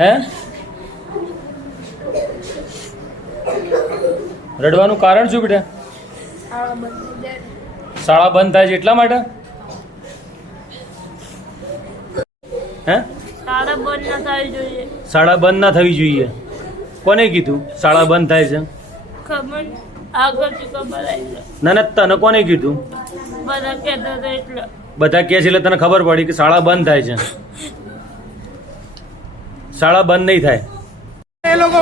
હે રડવાનું કારણ શું બેટા? શાળા બંધ થાય છે એટલા માટે? હે શાળા બંધ ના થવી જોઈએ. શાળા બંધ ના થવી જોઈએ. કોને કીધું શાળા બંધ થાય છે? ખબર આગળથી ખબર આવી. ના ના, તને કોને કીધું? બધા કહેતા હતા એટલે. બધા કહે છે એટલે તને ખબર પડી કે શાળા બંધ થાય છે. શાળા બંધ નહીં થાય. એ લોકો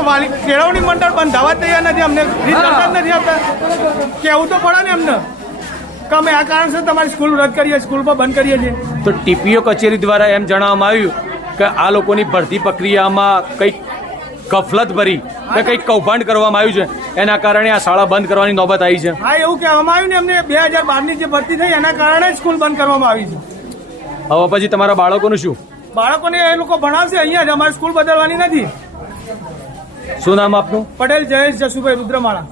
કેળવણી મંડળ બંધાવા તૈયાર નથી. અમને ફીસ કરતા જ નથી આપતા. કેવું તો પડે ને અમને કે અમે આ કારણસર તમારી સ્કૂલ રદ કરીએ, સ્કૂલ પર બંધ કરીએ છીએ. તો ટીપીઓ કચેરી દ્વારા એમ જણાવવામાં આવ્યું કે આ લોકોની ભરતી પ્રક્રિયામાં કંઈક કફલત ભરી કે કંઈક કૌભાંડ કરવામાં આવ્યું છે, એના કારણે આ શાળા બંધ કરવાની નોબત આવી છે. હા, એવું કહેવામાં આવ્યું ને અમને 2012ની જે ભરતી થઈ એના કારણે સ્કૂલ બંધ કરવામાં આવી છે. હવે પછી તમારા બાળકોનું શું? બાળકોને એ લોકો ભણાવશે અહીંયા જ, અમારે સ્કૂલ બદલવાની નથી. શું નામ આપનું? પટેલ જયેશ જસુભાઈ રુદ્રમાળા.